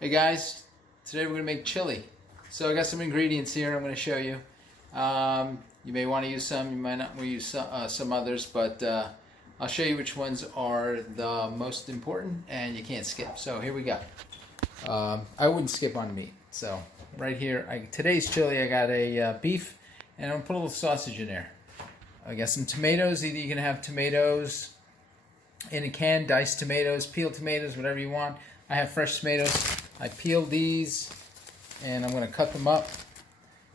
Hey guys, today we're going to make chili. So I got some ingredients here I'm going to show you. You may want to use some, you might not want to use some others, but I'll show you which ones are the most important and you can't skip. So here we go. I wouldn't skip on meat. So right here, today's chili, I got a beef and I'm going to put a little sausage in there. I got some tomatoes. Either you can have tomatoes in a can, diced tomatoes, peeled tomatoes, whatever you want. I have fresh tomatoes. I peeled these and I'm going to cut them up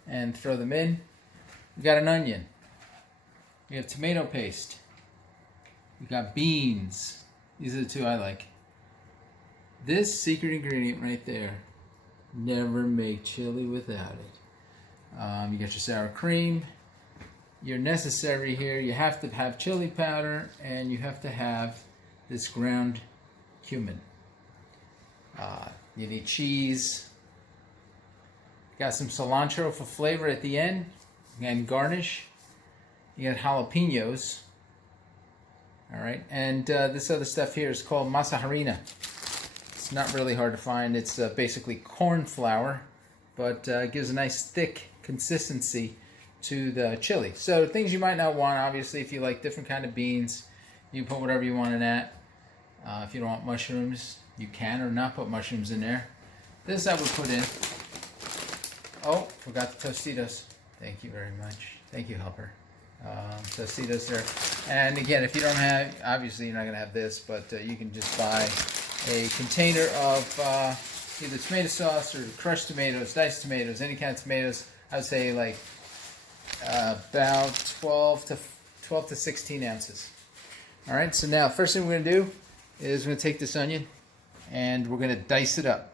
and throw them in. We got an onion. We have tomato paste. We got beans. These are the two I like. This secret ingredient right there. Never make chili without it. You got your sour cream. Your necessary here, you have to have chili powder and you have to have this ground cumin. You need cheese. Got some cilantro for flavor at the end and garnish. You got jalapenos. Alright, and this other stuff here is called masa harina. It's not really hard to find. It's basically corn flour, but gives a nice thick consistency to the chili. So things you might not want, obviously, if you like different kind of beans, you put whatever you want in that. If you don't want mushrooms, you can or not put mushrooms in there. This I would put in. Oh, forgot the Tostitos. Thank you very much. Thank you, helper. Tostitos there. And again, if you don't have, obviously you're not going to have this, but you can just buy a container of either tomato sauce or crushed tomatoes, diced tomatoes, any kind of tomatoes. I would say like about 12 to 16 ounces. All right, so now first thing we're going to do is we're going to take this onion and we're going to dice it up.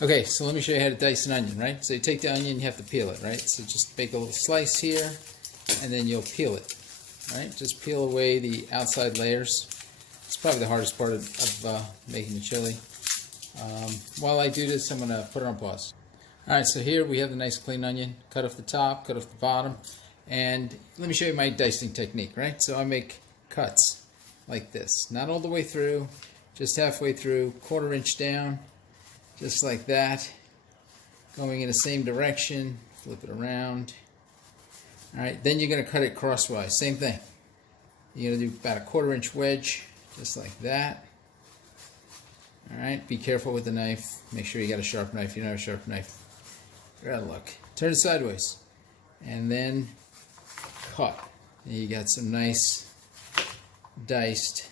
Okay, so let me show you how to dice an onion, right? So you take the onion, you have to peel it, right? So just make a little slice here and then you'll peel it, right? Just peel away the outside layers. It's probably the hardest part of making the chili. While I do this, I'm going to put it on pause. All right, so here we have the nice clean onion. Cut off the top, cut off the bottom. And let me show you my dicing technique, right? So I make cuts like this. Not all the way through, just halfway through, 1/4 inch down, just like that. Going in the same direction, flip it around. All right, then you're going to cut it crosswise. Same thing. You're going to do about a 1/4 inch wedge, just like that. All right, be careful with the knife. Make sure you got a sharp knife. If you don't have a sharp knife, you're out of luck. Turn it sideways, and then cut. And you got some nice diced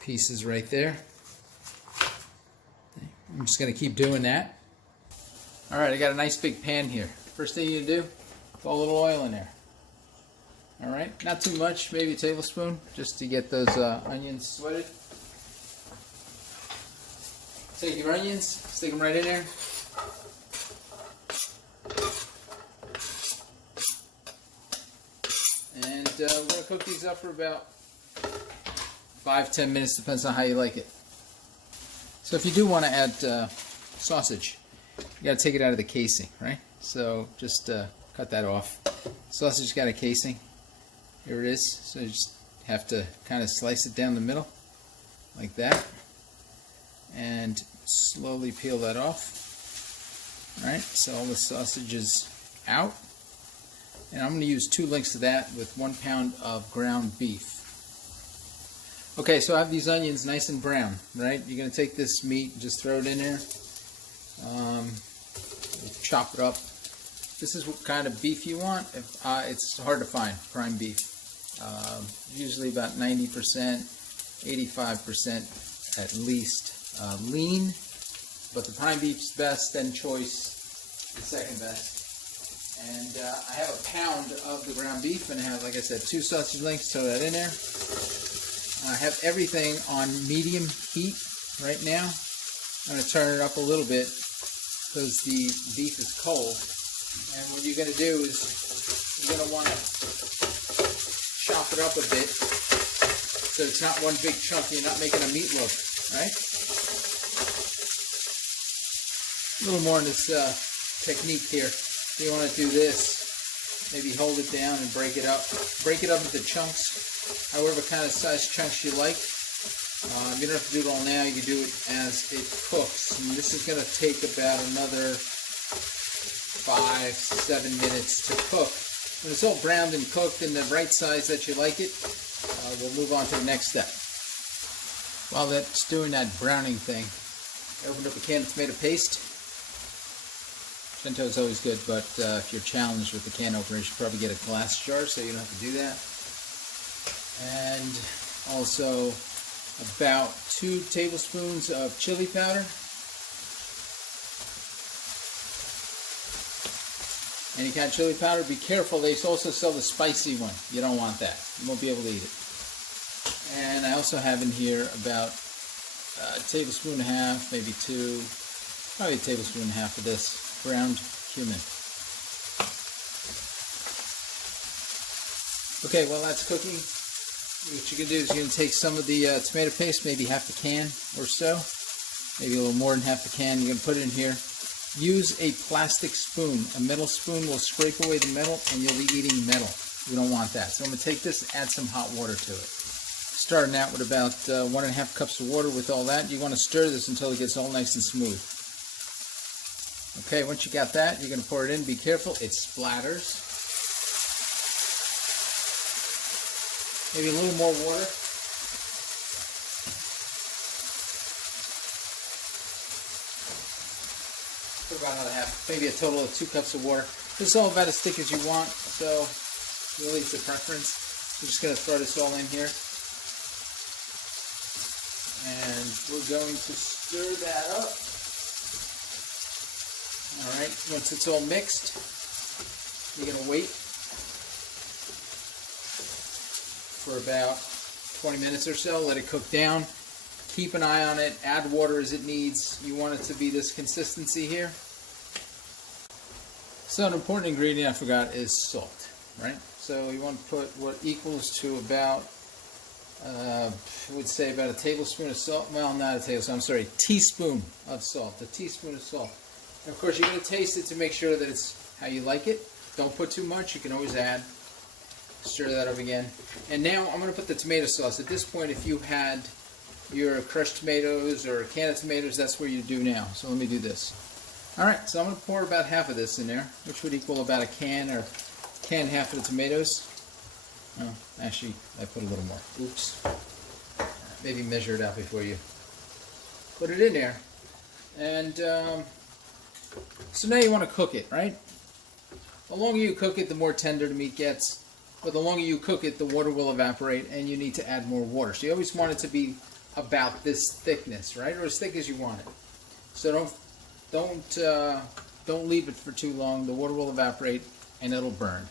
pieces right there. I'm just going to keep doing that. All right, I got a nice big pan here. First thing you do, put a little oil in there. All right, not too much, maybe a tablespoon, just to get those onions sweated. Take your onions, stick them right in there. And we're going to cook these up for about 5-10 minutes, depends on how you like it. So if you do want to add sausage, you got to take it out of the casing, right? So just cut that off. Sausage got a casing. Here it is. So you just have to kind of slice it down the middle like that. And slowly peel that off. All right, so all the sausage is out. And I'm going to use 2 links of that with 1 pound of ground beef. Okay, so I have these onions nice and brown, right? You're going to take this meat and just throw it in there. Chop it up. This is what kind of beef you want. It's hard to find, prime beef. Usually about 90%, 85% at least lean. But the prime beef's best, then choice is second best. And I have a pound of the ground beef, and I have, like I said, 2 sausage links. Throw that in there. I have everything on medium heat right now. I'm going to turn it up a little bit because the beef is cold. And what you're going to do is you're going to want to chop it up a bit so it's not one big chunk. You're not making a meatloaf, right? A little more in this technique here. If you want to do this, maybe hold it down and break it up. Break it up into chunks, however kind of size chunks you like. You don't have to do it all now. You can do it as it cooks. And this is going to take about another 5-7 minutes to cook. When it's all browned and cooked in the right size that you like it, we'll move on to the next step. While that's doing that browning thing, I opened up a can of tomato paste. Cento is always good, but if you're challenged with the can opener, you should probably get a glass jar so you don't have to do that. And also about 2 tablespoons of chili powder. Any kind of chili powder, be careful. They also sell the spicy one. You don't want that. You won't be able to eat it. And I also have in here about a tablespoon and a half, maybe 2, probably a tablespoon and a half of this ground cumin. Okay, while that's cooking, what you can do is you can take some of the tomato paste, maybe half the can or so, maybe a little more than half the can. You can put it in here. Use a plastic spoon. A metal spoon will scrape away the metal and you'll be eating metal. You don't want that. So I'm going to take this, add some hot water to it. Starting out with about 1.5 cups of water with all that. You want to stir this until it gets all nice and smooth. Okay, once you got that, you're going to pour it in. Be careful, it splatters. Maybe a little more water. For about another half, maybe a total of 2 cups of water. This is all about as thick as you want, so really it's a preference. I'm just going to throw this all in here. And we're going to stir that up. Alright, once it's all mixed, you're going to wait for about 20 minutes or so. Let it cook down. Keep an eye on it. Add water as it needs. You want it to be this consistency here. So an important ingredient I forgot is salt, right? So you want to put what equals to about, I would say about a tablespoon of salt. Well, not a tablespoon, I'm sorry, a teaspoon of salt. A teaspoon of salt. And of course, you're going to taste it to make sure that it's how you like it. Don't put too much. You can always add. Stir that up again. And now I'm going to put the tomato sauce. At this point, if you had your crushed tomatoes or a can of tomatoes, that's where you do now. So let me do this. Alright, so I'm going to pour about half of this in there, which would equal about a can or can and half of the tomatoes. Oh, actually, I put a little more. Oops. Maybe measure it out before you put it in there. And so now you want to cook it, right? The longer you cook it, the more tender the meat gets. But the longer you cook it, the water will evaporate and you need to add more water. So you always want it to be about this thickness, right? Or as thick as you want it. So don't leave it for too long. The water will evaporate and it'll burn.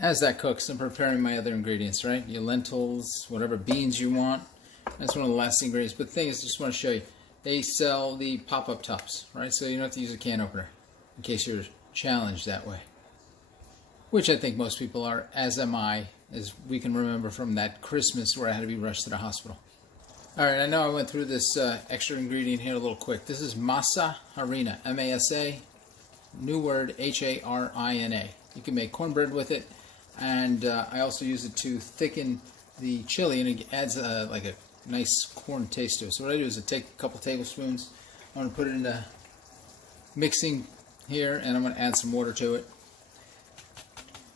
As that cooks, I'm preparing my other ingredients, right? Your lentils, whatever beans you want. That's one of the last ingredients. But the thing is, I just want to show you, they sell the pop-up tops, right? So you don't have to use a can opener in case you're challenged that way. Which I think most people are, as am I, as we can remember from that Christmas where I had to be rushed to the hospital. Alright, I know I went through this extra ingredient here a little quick. This is masa harina, M-A-S-A, new word, H-A-R-I-N-A. You can make cornbread with it, and I also use it to thicken the chili, and it adds like a nice corn taste to it. So what I do is I take a couple tablespoons, I'm going to put it in the mixing here, and I'm going to add some water to it.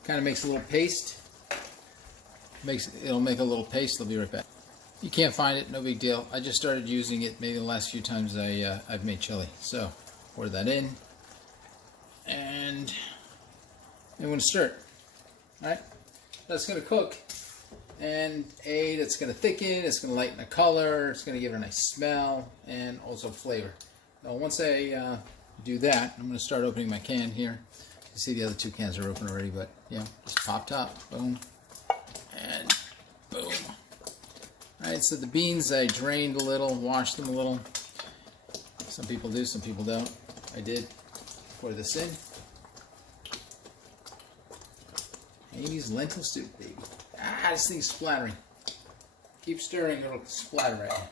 Kind of makes a little paste. It'll make a little paste. I'll be right back. You can't find it, no big deal. I just started using it maybe the last few times I've made chili. So pour that in, and I'm going to stir it. All right, that's going to cook, and that's going to thicken. It's going to lighten the color. It's going to give it a nice smell and also flavor. Now, once I do that, I'm going to start opening my can here. You see the other 2 cans are open already, but yeah, just pop top, boom, and boom. Alright, so the beans I drained a little, washed them a little. Some people do, some people don't. I did. Pour this in. Amy's lentil soup, baby. Ah, this thing's splattering. Keep stirring, it'll splatter right now.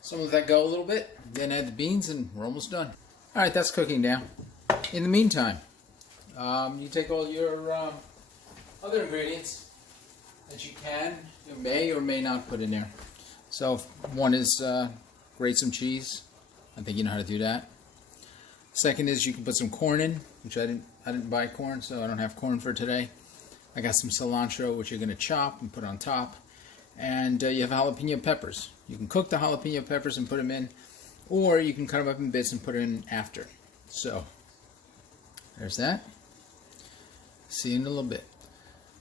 Some of that go a little bit, then add the beans, and we're almost done. Alright, that's cooking now. In the meantime, you take all your other ingredients that you can. you may or may not put in there. So one is grate some cheese. I think you know how to do that. Second is you can put some corn in, which I didn't buy corn, so I don't have corn for today. I got some cilantro, which you're going to chop and put on top. And you have jalapeno peppers. You can cook the jalapeno peppers and put them in, or you can cut them up in bits and put them in after. So, there's that. See you in a little bit.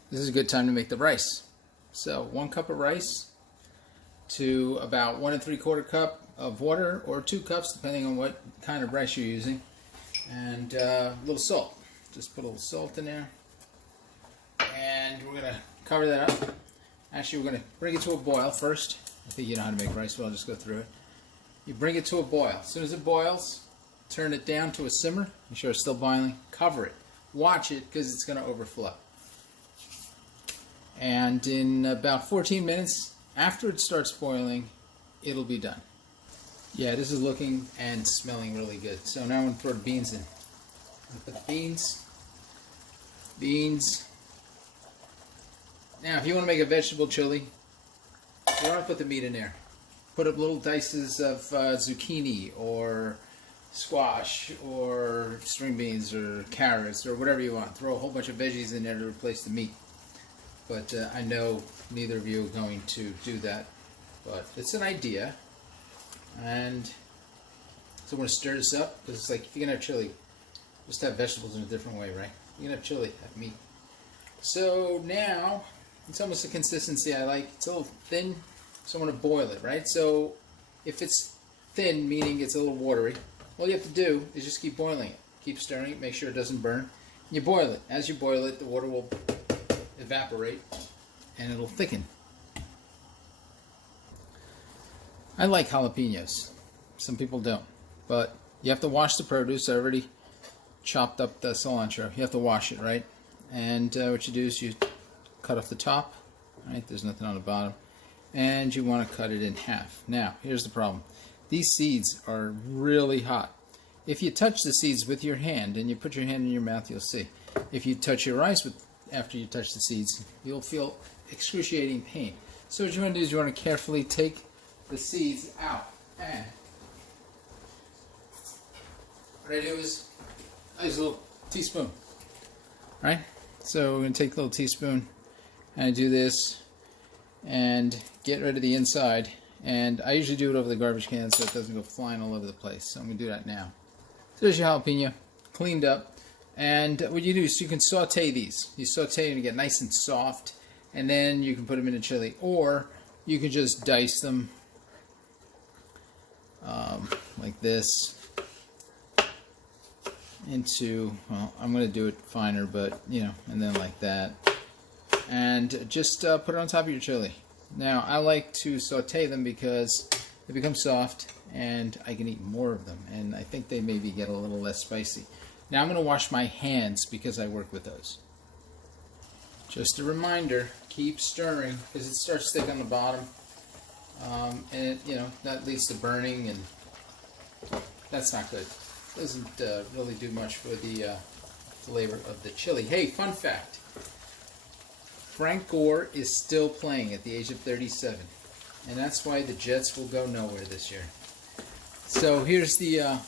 This is a good time to make the rice. So, 1 cup of rice to about 1 3/4 cup of water, or 2 cups, depending on what kind of rice you're using. And a little salt. Just put a little salt in there. And we're going to cover that up. Actually, we're going to bring it to a boil first. I think you know how to make rice, but I'll just go through it. You bring it to a boil. As soon as it boils, turn it down to a simmer. Make sure it's still boiling. Cover it. Watch it, because it's going to overflow. And in about 14 minutes, after it starts boiling, it'll be done. Yeah, this is looking and smelling really good. So now I'm going to throw the beans in. Put the beans. Now, if you want to make a vegetable chili, you don't want to put the meat in there. Put up little dices of zucchini or squash or string beans or carrots or whatever you want. Throw a whole bunch of veggies in there to replace the meat. But I know neither of you are going to do that. But it's an idea. And so I'm going to stir this up, because it's like, if you're going to have chili, just have vegetables in a different way, right? You're going to have chili, have meat. So now, it's almost the consistency I like. It's a little thin, so I'm going to boil it, right? So if it's thin, meaning it's a little watery, all you have to do is just keep boiling it. Keep stirring it, make sure it doesn't burn. You boil it. As you boil it, the water will evaporate, and it'll thicken. I like jalapenos. Some people don't. But you have to wash the produce. I already chopped up the cilantro. You have to wash it, right? And what you do is you cut off the top, right? There's nothing on the bottom. And you want to cut it in half. Now, here's the problem. These seeds are really hot. If you touch the seeds with your hand, and you put your hand in your mouth, you'll see. If you touch your eyes after you touch the seeds, you'll feel excruciating pain. So what you want to do is you want to carefully take the seeds out. And what I do is I use a little teaspoon. Right? So we're going to take a little teaspoon, and I do this and get rid of the inside. And I usually do it over the garbage can so it doesn't go flying all over the place. So I'm going to do that now. So there's your jalapeno, cleaned up. And what you do is you can saute these. You saute them to get nice and soft, and then you can put them in a chili. Or you can just dice them like this into, well, I'm going to do it finer, but, you know, and then like that. And just put it on top of your chili. Now, I like to saute them because they become soft, and I can eat more of them. And I think they maybe get a little less spicy. Now I'm going to wash my hands because I work with those. Just a reminder, keep stirring because it starts thick on the bottom. And it, you know, that leads to burning, and that's not good. Doesn't really do much for the flavor of the chili. Hey, fun fact. Frank Gore is still playing at the age of 37. And that's why the Jets will go nowhere this year. So here's the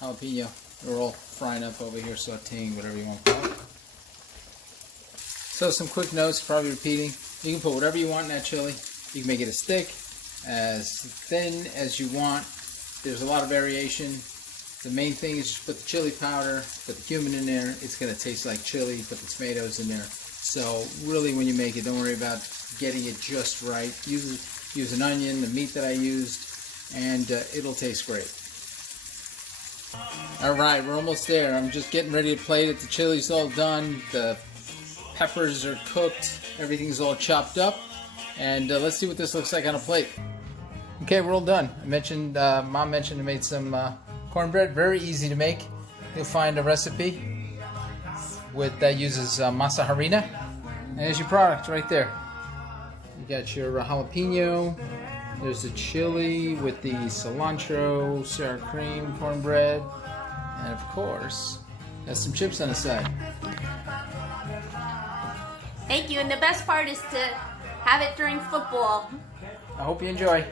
jalapeno. They're all frying up over here, sauteing, whatever you want to call it. So some quick notes, probably repeating. You can put whatever you want in that chili. You can make it as thick, as thin as you want. There's a lot of variation. The main thing is just put the chili powder, put the cumin in there. It's going to taste like chili. Put the tomatoes in there. So really when you make it, don't worry about getting it just right. Use an onion, the meat that I used, and it'll taste great. Alright, we're almost there. I'm just getting ready to plate it. The chili's all done. The peppers are cooked. Everything's all chopped up. And let's see what this looks like on a plate. Okay, we're all done. I mentioned, Mom mentioned I made some cornbread. Very easy to make. You'll find a recipe that uses masa harina. And there's your product right there. You got your jalapeno. There's the chili with the cilantro, sour cream, cornbread, and of course, has some chips on the side. Thank you. And the best part is to Have it during football. I hope you enjoy.